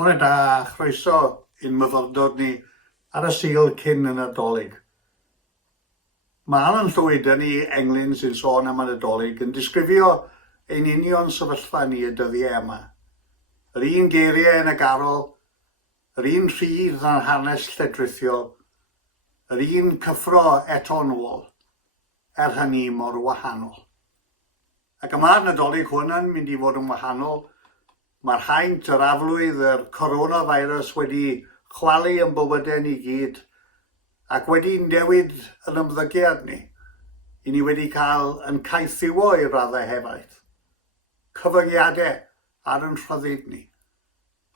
Bore da, chroeso i'n myfyrdod ni ar y sil cyn y Nadolig. Mae yn llwyd yn ni englyn sy'n sôn am y Nadolig yn disgrifio ein union sefyllfa ni y dyddiau yma. Yr un geiriau yn y garol, yr un rhydd a'n hanes lledrithiol, yr un cyffro eto nôl, hynny mor wahanol. Ac yma'r Nadolig hwn yn mynd i fod yn wahanol. Mae'r haint, yr aflwydd, yr coronavirus wedi chwalu yn bywydau ni gyd ac wedi newid yn ymddygiad ni. I ni wedi cael yn caethiwo i raddau hefyd. Cyfyngiadau ar yn rhyddid ni.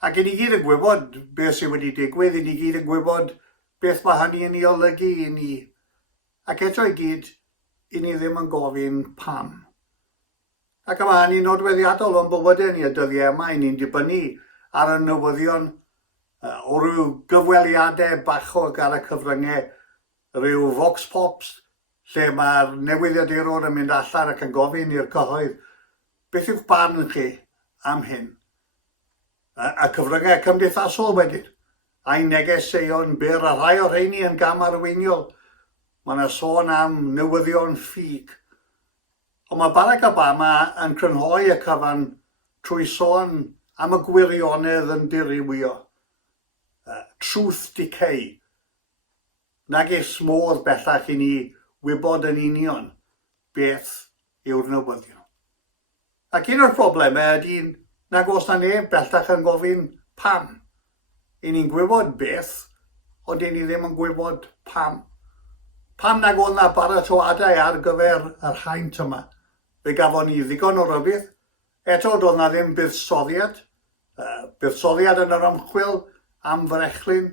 Ac i ni gyd yn gwybod beth sydd wedi digwydd, i ni gyd yn gwybod beth mae hynny yn ei olygu i ni. Ac eto i gyd, i ni ddim yn gofyn pam. Ac yma hynny'n nodweddiadol o'n bywydau ni y dyddiau yma, i ni'n dibynnu ar y newyddion o ryw gyfweliadau bachog ar y cyfryngau, ryw vox pops, lle mae'r newyddiadurwr yn mynd allan ac yn gofyn i'r cyhoedd, beth yw'ch barn chi am hyn? Y cyfryngau cymdeithasol wedyn, a'i negeseuon byr, a rhai o'r rheini yn gam arweiniol. Mae yna sôn am newyddion ffug. Ond mae Barack Obama yn crynhoi y cyfan trwy sôn am y gwirionedd yn dirywio. Truth decay. Nag e's modd bellach i ni wybod yn union beth yw'r newyddion. Ac un o'r problemau ydy nag oes na neb bellach yn gofyn pam. I ni'n gwybod beth, ond i ni ddim yn gwybod pam. Pam nag oedd na baratoadau ar gyfer yr haint yma. Fe gafon ni ddigon o rybydd. Eto doedd na ddim buddsoddiad. Buddsoddiad yn yr ymchwil am frechlyn.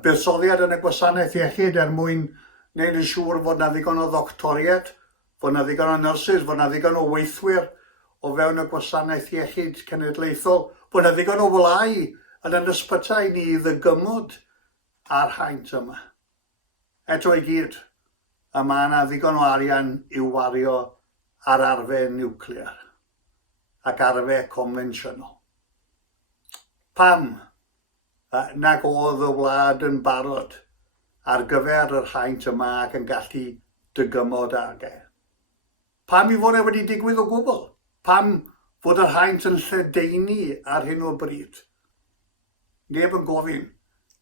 Buddsoddiad yn y gwasanaeth iechyd mwyn wneud yn siŵr fod na ddigon o ddoctoriaid, fod na ddigon o nyrsys, fod na ddigon o weithwyr o fewn y gwasanaeth iechyd cenedlaethol, fod na ddigon o wlau yn yr ysbytai ni i ddygymod ar haint yma. Eto i gyd, yma yna ddigon o arian i'w wario ar arfer niwclear ac arfer convensiynol. Pam nag oedd y wlad yn barod ar gyfer yr haint yma ac yn gallu dygymod agau? Pam i fod e wedi digwydd o gwbl? Pam fod yr haint yn lledaenu ar hyn o bryd? Neb yn gofyn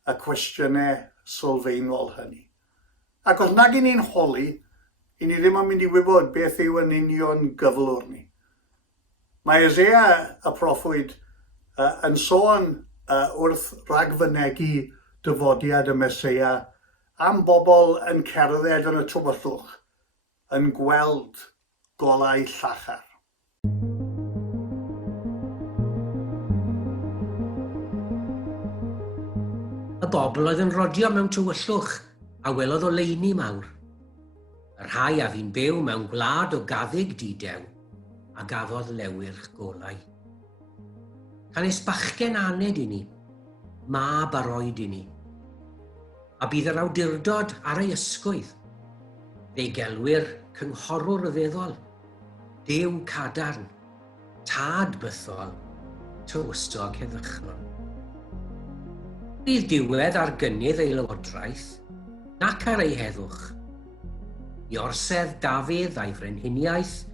y cwestiynau sylfaenol hynny. Ac os nag i ni'n holi, i ni ddim yn mynd i wybod beth yw yn union gyflwr ni. Mae Isaiah y proffwyd yn sôn wrth ragfynegu dyfodiad y Meseia am bobl yn cerdded yn y tywyllwch, yn gweld golau llachar. Y bobl oedd yn rodio mewn tywyllwch a welodd o leini mawr. Yr rhai a fi'n byw mewn gwlad o gaddig didew a gafodd lewyrch golau. Canes bachgen aned i ni, mab a roed i ni. A bydd yr awdurdod ar ei ysgwydd. Fe gelwyr cynghorwr y feddwl, dew cadarn, tad bythol, tywystog heddychlon. Bydd diwedd ar gynnydd ei lywodraeth, nac ar ei heddwch. I orsedd Dafydd a'i frenhiniaeth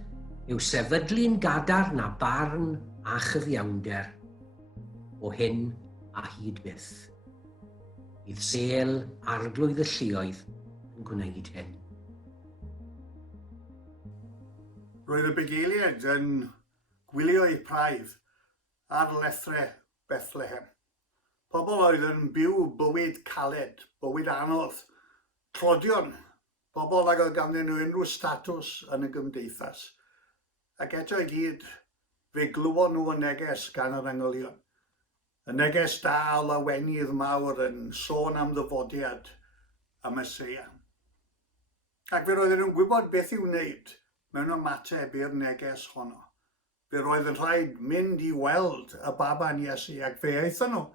yw sefydlu'n gadarn a barn a chyfiawnder, o hyn a hyd byth. Bydd sel arglwydd y lluoedd yn gwneud hyn. Roedd y bugeiliaid yn gwylio eu praidd ar lethrau Bethlehem. Pobl oedd yn byw bywyd caled, bywyd anodd, clodion, pobl nag oedd ganddyn nhw unrhyw statws yn y gymdeithas. Ac eto i gyd, fe glywon nhw y neges gan yr angylion. Y neges da o lawenydd mawr yn sôn am ddyfodiad y Meseia. Ac fe roedden nhw'n gwybod beth i'w wneud mewn ymateb i'r neges honno. Fe roedd yn rhaid mynd i weld y baban Iesu ac fe eithon nhw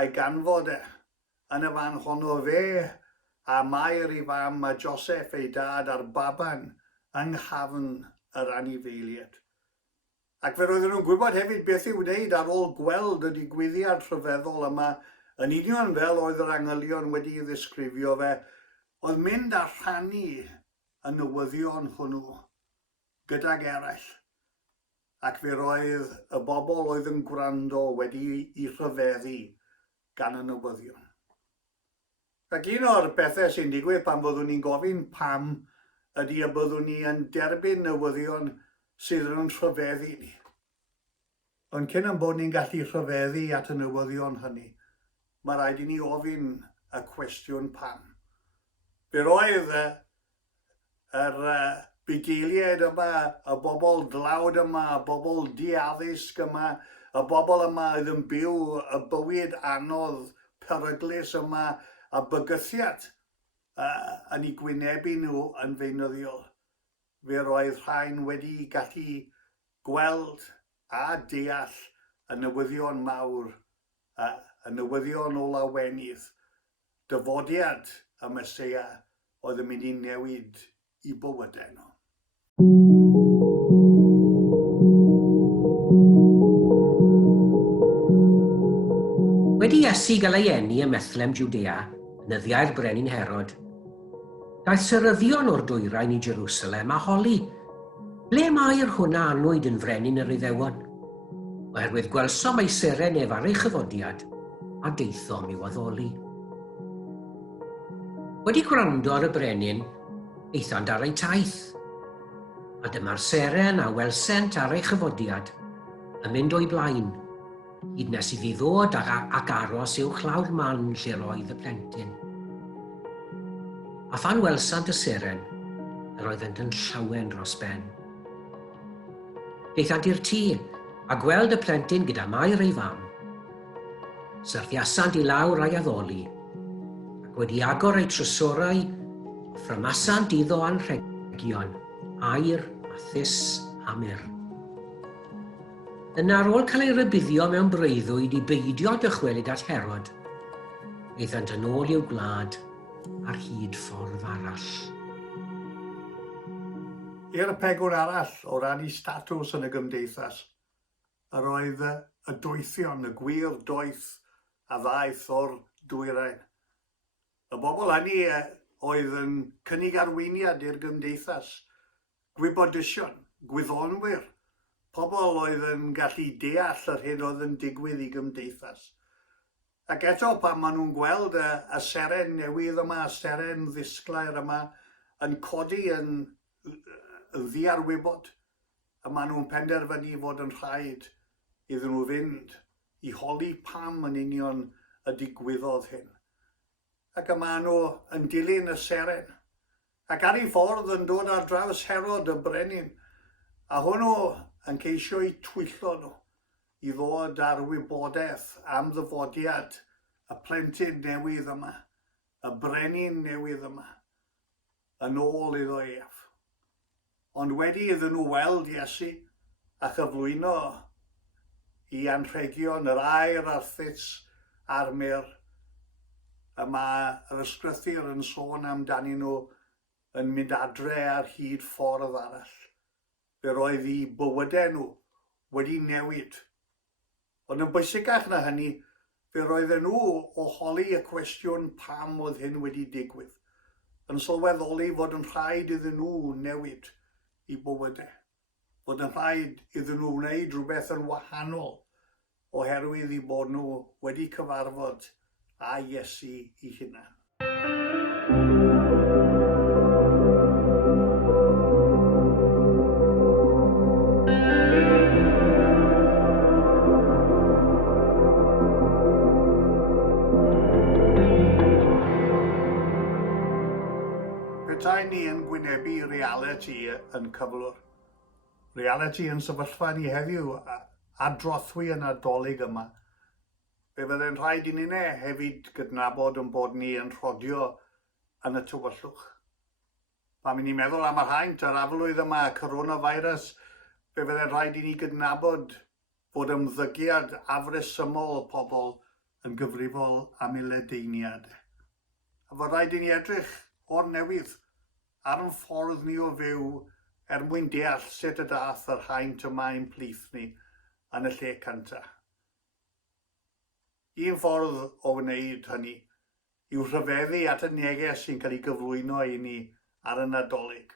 a'i ganfod yn y fan honno fe a Mair ei fam a Joseph ei dad a'r baban yng nghafn yr anifeiliaid. Ac fe roedden nhw'n gwybod hefyd beth i'w wneud ar ôl gweld y digwyddiad rhyfeddol yma, yn union fel oedd yr angylion wedi ei ddisgrifio fe, oedd mynd a rhannu y newyddion hwnnw gydag eraill. Ac fe roedd y bobl oedd yn gwrando wedi ei rhyfeddu gan y newyddion. Ac un o'r bethau sy'n digwydd pan byddwn ni'n gofyn pam ydy y byddwn ni yn derbyn newyddion sydd yn rhyfeddu ni. Ond cyn am bod ni'n gallu rhyfeddu at y newyddion hynny, mae rhaid i ni ofyn y cwestiwn pam. Fe roedd yr bugeiliaid yma, y bobl dlawd yma, y bobl di-addysg yma, y bobl yma oedd yn byw y bywyd anodd peryglus yma, a bygythiad yn ei gwynebu nhw yn feunyddiol. Fe roedd rhain wedi gallu gweld a deall y newyddion mawr, y newyddion o lawenydd, dyfodiad y Meseia oedd yn mynd i newid i bywydau nhw. Wedi Iesu gael ei eni ym Methlem Jwdea, nyddiau'r brenin Herod, daeth seryddion o'r dwyrain i Jerusalem a holi, ble mae'r hwnna anwyd yn frenin yr Iddewon, oherwydd gwelsom ei seren ef ar ei chyfodiad a deithom i'w addoli. Wedi gwrando ar y brenin, eithant ar ei taith, a dyma'r seren a welsent ar ei chyfodiad yn mynd o'i blaen, hyd nes iddi ddod ac aros i'w chlawr man lle roedd y plentyn. A phan welsant y seren, yr oeddent yn llawen dros ben. Deithant i'r tŷ a gweld y plentyn gyda mair ei fam. Syrthiasant i lawr a'i addoli, ac wedi agor ei trysorau, ffrymasant iddo anrhegion, aur, athys a myr. Yna ar ôl cael ei rybuddio mewn breuddwyd i beidio dychwelyd at Herod, eithant yn ôl i'w gwlad ar hyd ffordd arall. I'r pegwr arall o ran ei statws yn y gymdeithas, yr oedd y dwythion, y gwir doeth a ddaeth o'r dwyrain. Y bobl hynny oedd yn cynnig arweiniad i'r gymdeithas, gwybodysion, gwyddonwyr, pobl oedd yn gallu deall yr hyn oedd yn digwydd i gymdeithas. Ac eto pan maen nhw'n gweld y seren newydd yma, y seren ddisglair yma, yn codi yn ddiarwybod, a maen nhw'n penderfynu fod yn rhaid iddyn nhw fynd i holi pam yn union y digwyddodd hyn. Ac yma nhw yn dilyn y seren. Ac ar ei ffordd yn dod ar draws Herod y brenin, a hwnnw yn ceisio eu twyllo nhw i ddod ar wybodaeth am ddyfodiad y plentyn newydd yma, y brenin newydd yma, yn ôl iddo ef. Ond wedi iddyn nhw weld Iesu a chyflwyno i anrhegion yr aur a'r ffits a'r myr, yma yr ysgrythur yn sôn amdanyn nhw yn mynd adre ar hyd ffordd arall. Fe roedd eu bywydau nhw wedi newid. Ond yn bwysicach na hynny, fe roedden nhw o holi y cwestiwn pam oedd hyn wedi digwydd, yn sylweddoli fod yn rhaid iddyn nhw newid eu bywydau. Fod yn rhaid iddyn nhw wneud rhywbeth yn wahanol oherwydd eu bod nhw wedi cyfarfod â Iesu ei hunan. Petai ni yn gwynebu reality yn cyflwr. Reality yn sefyllfa ni heddiw a drothwy yn Nadolig yma. Fe fydde'n rhaid i ni hefyd gydnabod yn bod ni yn rhodio yn y tywyllwch. Pan ni'n meddwl am yr haint, yr aflwydd yma, y coronavirus, fe fydde'n rhaid i ni gydnabod bod ymddygiad afresymol o pobl yn gyfrifol am ei ledaeniad. A fod rhaid i ni edrych o'r newydd ar ein ffordd ni o fyw mwyn deall sut y dath yr haint yma ein plith ni yn y lle cynta. Un ffordd o wneud hynny yw rhyfeddu at y neges sy'n cael ei gyflwyno i ni ar y Nadolig.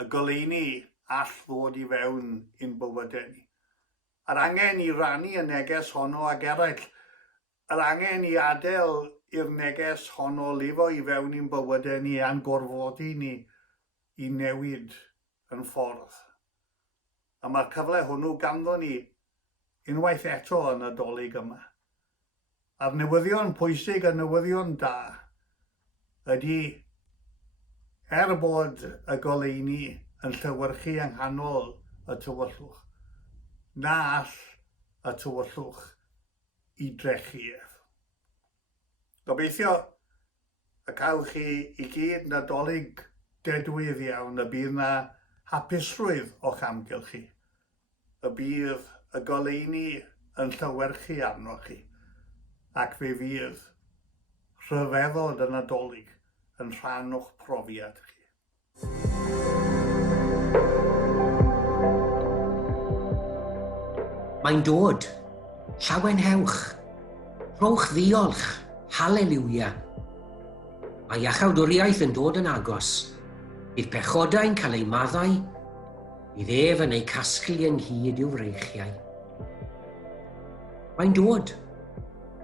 Y goleuni all ddod i fewn i'n bywydau ni. Yr angen i rannu y neges honno ag eraill. Yr angen i adael i'r neges honno lifo i fewn i'n bywydau ni a'n gorfodi ni i newid yn ffordd. A mae'r cyfle hwnnw ganddo ni unwaith eto yn y Nadolig yma. A'r newyddion pwysig a newyddion da ydy bod y goleuni yn llywyrchu yng nghanol y tywyllwch, na all y tywyllwch i drechuedd. Gobeithio y cawch chi i gyd Nadolig dedwydd iawn, y bydd na hapusrwydd o'ch amgylch chi. Y bydd y goleuni yn llywyrchu arnoch chi, ac fe fydd rhyfeddod y Nadolig yn rhan o'ch profiad chi. Mae'n dod, llawen hewch, rhowch ddiolch, halleluia. Mae iachawdwriaeth yn dod yn agos, bydd pechodau'n cael eu maddau, bydd ef yn ei casglu ynghyd i'w freichiau. Mae'n dod,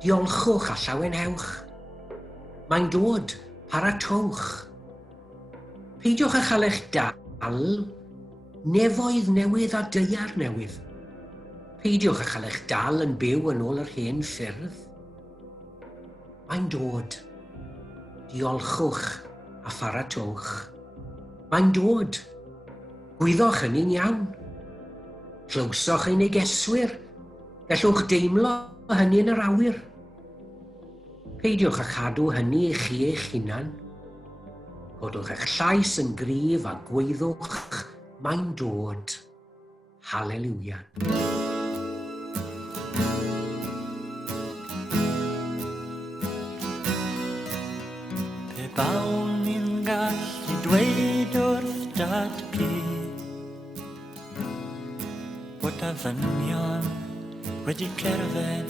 diolchwch a llawen hewch. Mae'n dod, paratowch. Peidiwch a chael eich dal, nefoedd newydd a deiar newydd. Peidiwch a chael eich dal yn byw yn ôl yr hen ffyrdd. Mae'n dod, diolchwch a pharatowch. Mae'n dod, gwyddoch hynny'n iawn. Clywsoch ein negeswyr, gallwch deimlo hynny yn yr awyr. Peidiwch a chadw hynny i chi eich hunan. Codwch eich llais yn gryf a gweithwch, mae'n dod. Halleluia. Pe bawn ni'n gallu dweud wrth dadgu bod na ddynion wedi cerdded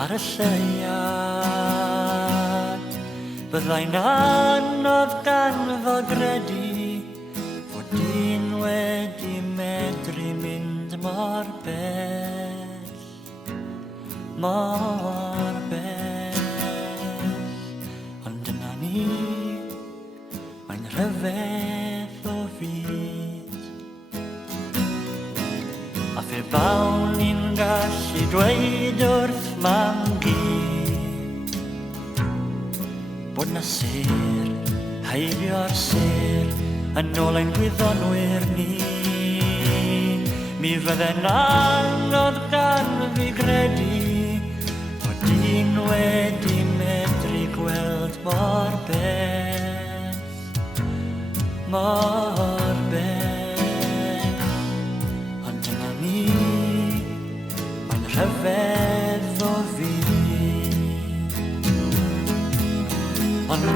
ar y lleiad. Byddai'n anodd gan fo gredu fod dyn wedi medru mynd mor bell, mor bell. Ond dyna ni, mae'n rhyfedd o fyd. A fe bawn ni'n gallu dweud wrth mam gi bod na ser, heilio'r ser, yn ôl ein gwyddonwyr ni. Mi fydde'n anodd gan fi gredu bod dyn wedi medru gweld mor bell, mor bell. Ond dyna ni, mae'n rhyfedd o fi. Ond